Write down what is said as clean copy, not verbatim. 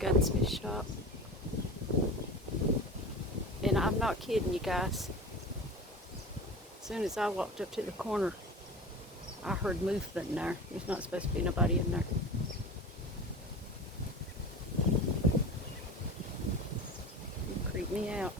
gunsmith shop. And I'm not kidding you guys. As soon as I walked up to the corner, I heard movement in there. There's not supposed to be nobody in there. It creeped me out.